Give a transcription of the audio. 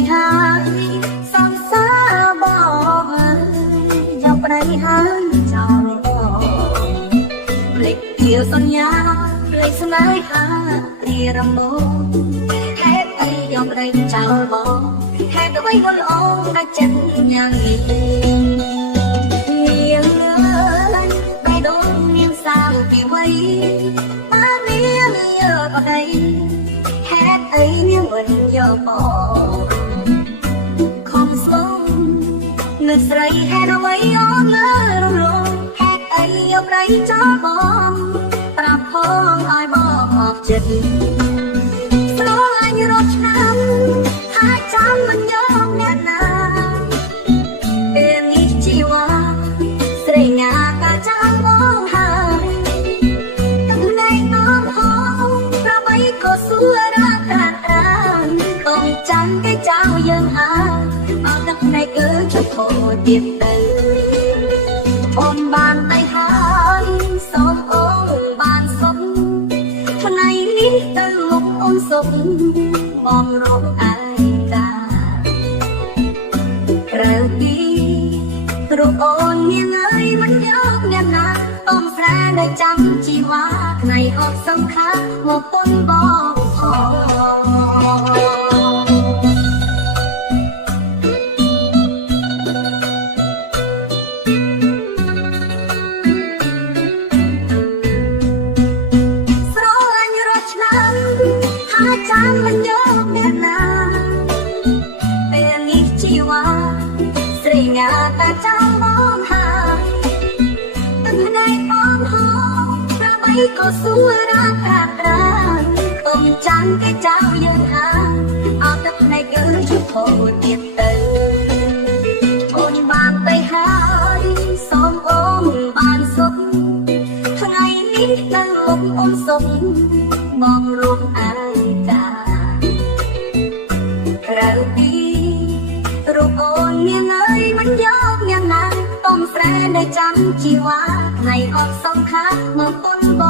hai sam xa bỏ dọc đây hai chào lịch kia son nhá lịch xuân ái ha đi rầm bố hết tay dọc đây chào bỏ hết tụi bay con ôm đã chân nhà nghỉ nghiêng lên bay đôi nghiêng sao vì quay ta nghiêng nhớ vào đây hết ấy nghiêng mình giờ bỏ không sống người say hết đôi ôm lỡ rồi hết ấy ở đây cho bom ta phong ai bỏ họcចិត្តslow anh rót năm hai trăm mình nhớ nét na em nghĩ chỉว่าស្រីងាកាចាំបងហើយទឹកណែនាំហងប្របីក៏សួររាការានต้องចាំគេចៅយើងហើយអត់ទឹកណែគឺជប់ធូរទៀតទៅអូនបានទៅហើយសូមអូនបានសុខថ្ងៃនេះទៅមុខអូនសុខបងរកឯកាក្រៅពីរូបអូនមានអើយមិនយកអ្នកណាต้องស្រានៅចាំជីវ៉ាថ្ងៃអត់សំខាន់មកពុនបងស្រឡាញ់រត់ឆ្នាំហើយចាំមិនយកអ្នកណាពេលនេះជីវ៉ាស្រីងាតាចាំបងហើយទឹកណែបងហោប្របីក៏សួររាការានទុំចាំគេចៅយើងហើយអត់ទឹកណែគឺជប់ធូរទៀតទៅអូនបានទៅហើយសូមអូនបានសុខថ្ងៃនេះនៅមុខអូនសុខបងរួមឯកាក្រៅពីរូបអូនមានអើយមិនយកអ្នកណាต้องស្រានៅចាំជីវ៉ាថ្ងៃអត់សំខាន់មកពុនប